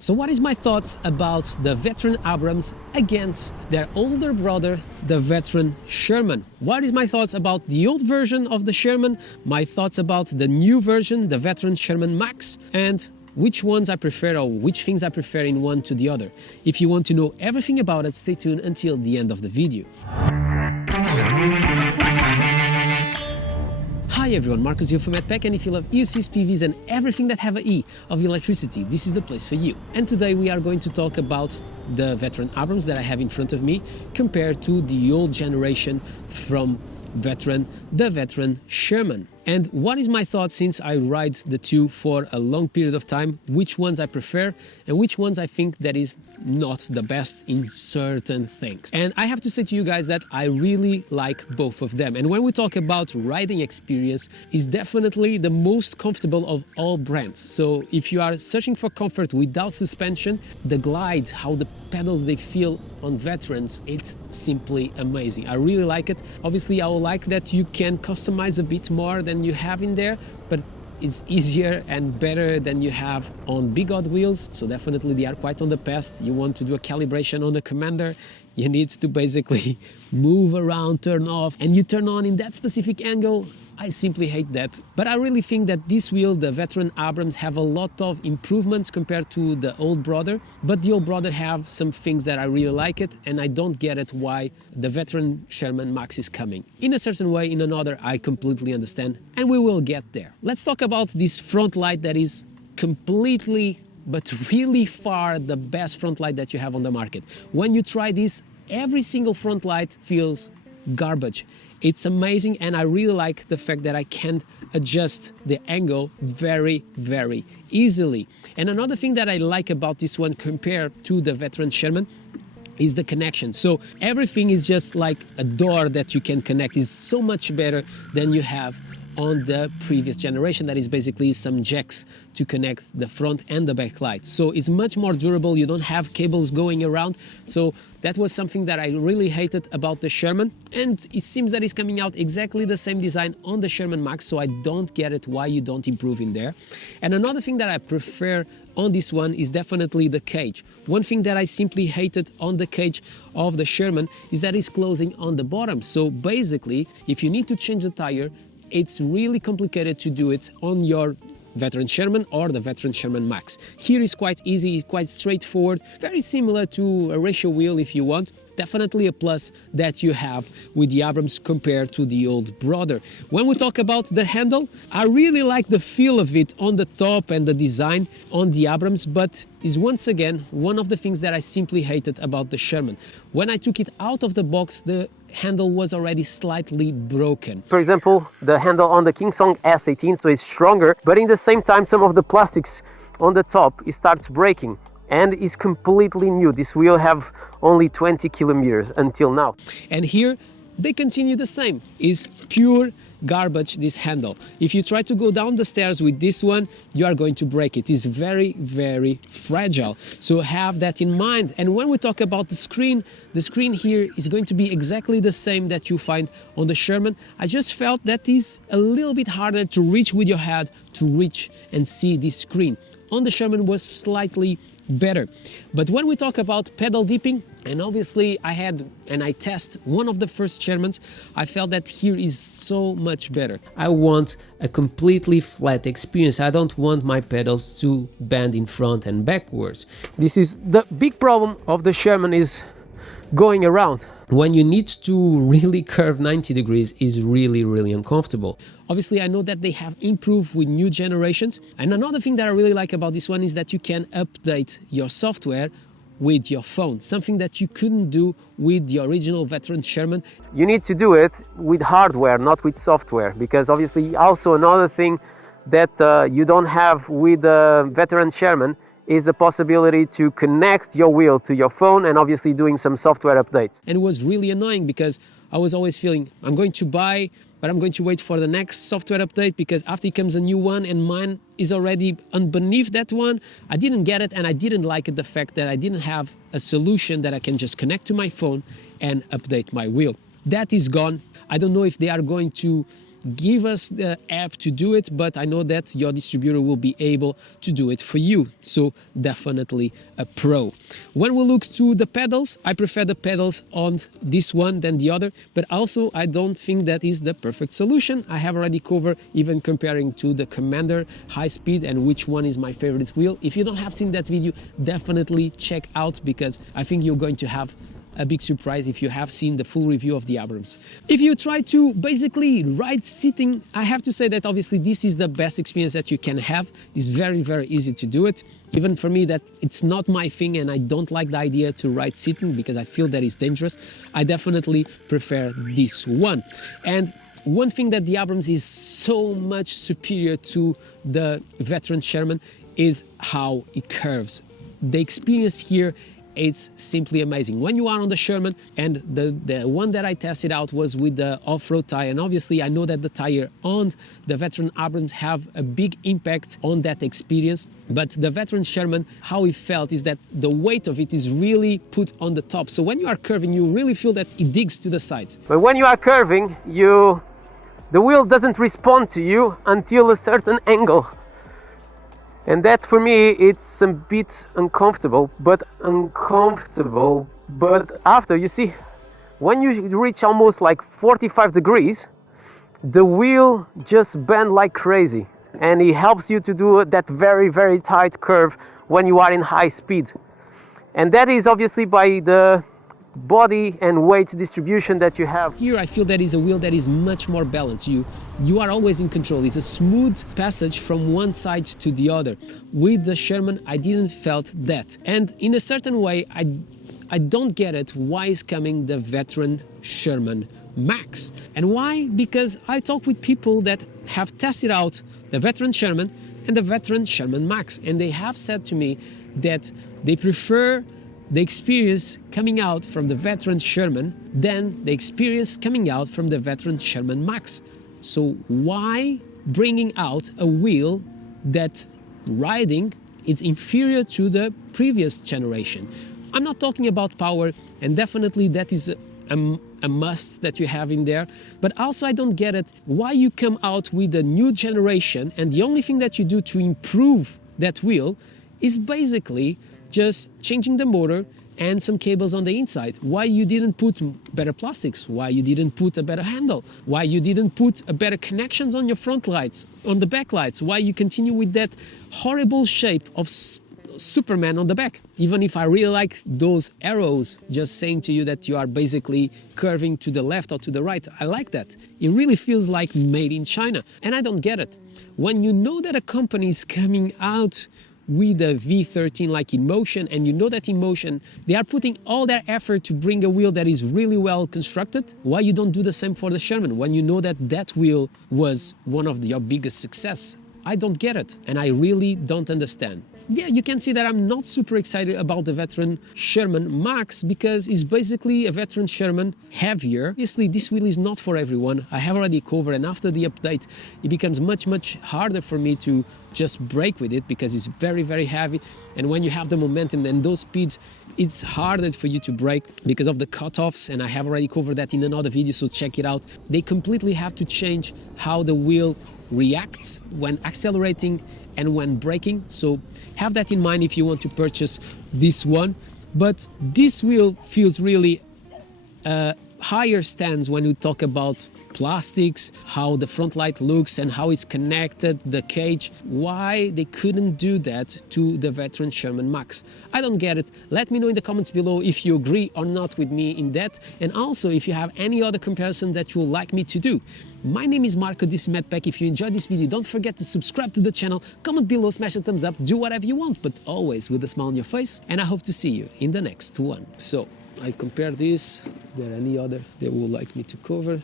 So what is my thoughts about the Veteran Abrams against their older brother, the Veteran Sherman? What is my thoughts about the old version of the Sherman, my thoughts about the new version, the Veteran Sherman MAX, and which ones I prefer or which things I prefer in one to the other. If you want to know everything about it, stay tuned until the end of the video. Hi everyone, Marcus here from madpack, and if you love EUCs, PVs and everything that have a E of electricity, this is the place for you. And today we are going to talk about the Veteran Abrams that I have in front of me compared to the old generation from the Veteran Sherman. And what is my thought since I ride the two for a long period of time, which ones I prefer and which ones I think that is not the best in certain things. And I have to say to you guys that I really like both of them. And when we talk about riding experience, is definitely the most comfortable of all brands. So if you are searching for comfort without suspension, the glide, how the pedals they feel on Veterans, it's simply amazing. I really like it. Obviously I will like that you can customize a bit more than you have in there, but it's easier and better than you have on big odd wheels. So definitely they are quite on the past. You want to do a calibration on the commander, you need to basically move around, turn off, and you turn on in that specific angle. I simply hate that. But I really think that this wheel, the Veteran Abrams, have a lot of improvements compared to the old brother. But the old brother have some things that I really like it, and I don't get it why the Veteran Sherman MAX is coming. In a certain way, in another, I completely understand, and we will get there. Let's talk about this front light that is completely, but really far the best front light that you have on the market. When you try this, every single front light feels garbage. It's amazing, and I really like the fact that I can adjust the angle very, very easily. And another thing that I like about this one compared to the Veteran Sherman is the connection. So everything is just like a door that you can connect. Is so much better than you have on the previous generation, that is basically some jacks to connect the front and the back lights. So it's much more durable, you don't have cables going around. So that was something that I really hated about the Sherman, and it seems that it's coming out exactly the same design on the Sherman MAX, so I don't get it why you don't improve in there. And another thing that I prefer on this one is definitely the cage. One thing that I simply hated on the cage of the Sherman is that it's closing on the bottom. So basically, if you need to change the tire, it's really complicated to do it on your Veteran Sherman or the Veteran Sherman MAX. Here is quite easy, quite straightforward, very similar to a ratio wheel if you want. Definitely a plus that you have with the Abrams compared to the old brother. When we talk about the handle, I really like the feel of it on the top and the design on the Abrams, but is once again one of the things that I simply hated about the Sherman. When I took it out of the box, the handle was already slightly broken. For example, the handle on the Kingsong S18, so it's stronger, but in the same time some of the plastics on the top, it starts breaking, and is completely new. This wheel have only 20 kilometers until now. And here they continue the same. Is pure garbage, this handle. If you try to go down the stairs with this one, you are going to break it. It's very, very fragile. So have that in mind. And when we talk about the screen here is going to be exactly the same that you find on the Sherman. I just felt that is a little bit harder to reach with your head, to reach and see this screen. On the Sherman was slightly better. But when we talk about pedal dipping, and obviously I test one of the first Shermans, I felt that here is so much better. I want a completely flat experience. I don't want my pedals to bend in front and backwards. This is the big problem of the Sherman, is going around. When you need to really curve 90 degrees is really, really uncomfortable. Obviously, I know that they have improved with new generations. And another thing that I really like about this one is that you can update your software with your phone, something that you couldn't do with the original Veteran Sherman. You need to do it with hardware, not with software, because obviously also another thing that you don't have with the Veteran Sherman is the possibility to connect your wheel to your phone and obviously doing some software updates. And it was really annoying because I was always feeling I'm going to buy, but I'm going to wait for the next software update because after it comes a new one and mine is already underneath that one. I didn't get it, and I didn't like it, the fact that I didn't have a solution that I can just connect to my phone and update my wheel. That is gone. I don't know if they are going to give us the app to do it, but I know that your distributor will be able to do it for you. So definitely a pro. When we look to the pedals, I prefer the pedals on this one than the other, but also I don't think that is the perfect solution. I have already covered even comparing to the Commander high speed and which one is my favorite wheel. If you don't have seen that video, definitely check out, because I think you're going to have a big surprise if you have seen the full review of the Abrams. If you try to basically ride sitting, I have to say that obviously this is the best experience that you can have. It's very, very easy to do it. Even for me, that it's not my thing and I don't like the idea to ride sitting because I feel that it's dangerous. I definitely prefer this one. And one thing that the Abrams is so much superior to the Veteran Sherman is how it curves. The experience here, it's simply amazing. When you are on the Sherman, and the one that I tested out was with the off-road tire, and obviously I know that the tire on the Veteran Abrams have a big impact on that experience, but the Veteran Sherman, how it felt is that the weight of it is really put on the top. So when you are curving, you really feel that it digs to the sides. But when you are curving, the wheel doesn't respond to you until a certain angle. And that for me, it's a bit uncomfortable, but after, you see, when you reach almost like 45 degrees, the wheel just bends like crazy, and it helps you to do that very, very tight curve when you are in high speed. And that is obviously by the body and weight distribution that you have. Here I feel that is a wheel that is much more balanced. You are always in control. It's a smooth passage from one side to the other. With the Sherman, I didn't felt that. And in a certain way, I don't get it why is coming the Veteran Sherman MAX. And why? Because I talk with people that have tested out the Veteran Sherman and the Veteran Sherman MAX, and they have said to me that they prefer the experience coming out from the Veteran Sherman than the experience coming out from the Veteran Sherman MAX. So why bringing out a wheel that riding is inferior to the previous generation? I'm not talking about power, and definitely that is a must that you have in there, but also I don't get it why you come out with a new generation and the only thing that you do to improve that wheel is basically just changing the motor and some cables on the inside. Why you didn't put better plastics? Why you didn't put a better handle? Why you didn't put a better connections on your front lights, on the back lights? Why you continue with that horrible shape of Superman on the back? Even if I really like those arrows just saying to you that you are basically curving to the left or to the right, I like that. It really feels like made in China, and I don't get it. When you know that a company is coming out with a V13 like InMotion, and you know that InMotion, they are putting all their effort to bring a wheel that is really well constructed, why you don't do the same for the Sherman when you know that that wheel was one of your biggest success? I don't get it, and I really don't understand. Yeah, you can see that I'm not super excited about the Veteran Sherman MAX because it's basically a Veteran Sherman heavier. Obviously, this wheel is not for everyone. I have already covered, and after the update, it becomes much harder for me to just brake with it because it's very, very heavy. And when you have the momentum and those speeds, it's harder for you to brake because of the cutoffs, and I have already covered that in another video, so check it out. They completely have to change how the wheel reacts when accelerating and when braking, so have that in mind if you want to purchase this one. But this wheel feels really higher stance when we talk about plastics, how the front light looks and how it's connected, the cage. Why they couldn't do that to the Veteran Sherman MAX? I don't get it. Let me know in the comments below if you agree or not with me in that, and also if you have any other comparison that you would like me to do. My name is Marco, this is madpack. If you enjoyed this video, don't forget to subscribe to the channel, comment below, smash a thumbs up, do whatever you want, but always with a smile on your face, and I hope to see you in the next one. So I compare this. Is there any other they would like me to cover?